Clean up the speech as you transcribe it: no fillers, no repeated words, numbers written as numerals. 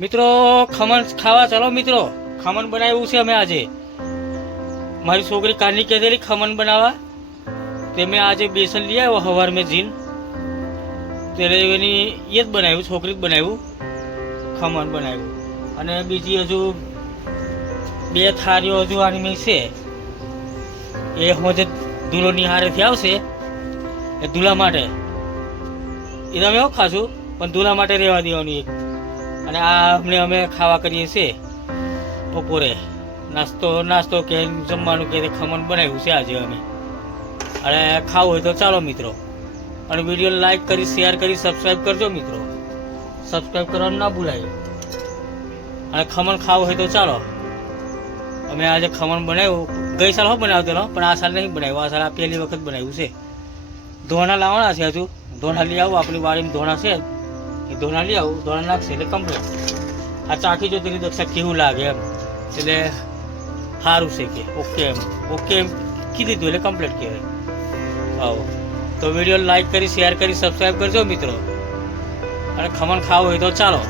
મિત્રો ખમણ ખાવા ચાલો મિત્રો. ખમણ બનાવ્યું છે અમે આજે. મારી છોકરી કાની કહેલી ખમણ બનાવવા, તે મેં આજે બેસન લઈ આવ્યો સવાર મેં જીન, ત્યારે એની એ જ બનાવ્યું, છોકરી જ બનાવ્યું, ખમણ બનાવ્યું. અને બીજી હજુ 2 થાળીઓ હજુ આની મેં છે, એ હું જે દૂલોની હારેથી આવશે એ દૂલા માટે, એ તમે એવું ખાશું પણ દૂલા માટે રહેવા દેવાની એક. અને આ અમને અમે ખાવા કરીએ છીએ બપોરે નાસ્તો કે જમવાનું કે ખમણ બનાવ્યું છે આજે અમે. અને ખાવું હોય તો ચાલો મિત્રો, અને વિડીયો લાઈક કરી, શેર કરી, સબસ્ક્રાઈબ કરજો મિત્રો. સબસ્ક્રાઈબ કરવાનું ના ભૂલાય. અને ખમણ ખાવું હોય તો ચાલો. અમે આજે ખમણ બનાવ્યું, ગઈ સાલ હો બનાવતેલો પણ આ સાલ નહીં બનાવ્યું. આ સાલ આ પહેલી વખત બનાવ્યું છે. ધોણા લાવવાના છે હજુ, ધોણા લઈ આવું, આપણી વાડીમાં ધોણા છે એ ધોણા લઈ આવું, ધોણા નાખશે એટલે કમ્પ્લીટ. આ ચાખી જો તેની દક્ષા કેવું લાગે એમ, એટલે સારું છે કે ઓકે એમ, ઓકે એમ કીધું એટલે કમ્પ્લીટ કહેવાય. આવો તો વિડીયો લાઈક કરી, શેર કરી, સબસ્ક્રાઈબ કરજો મિત્રો. અને ખમણ ખાવું હોય તો ચાલો.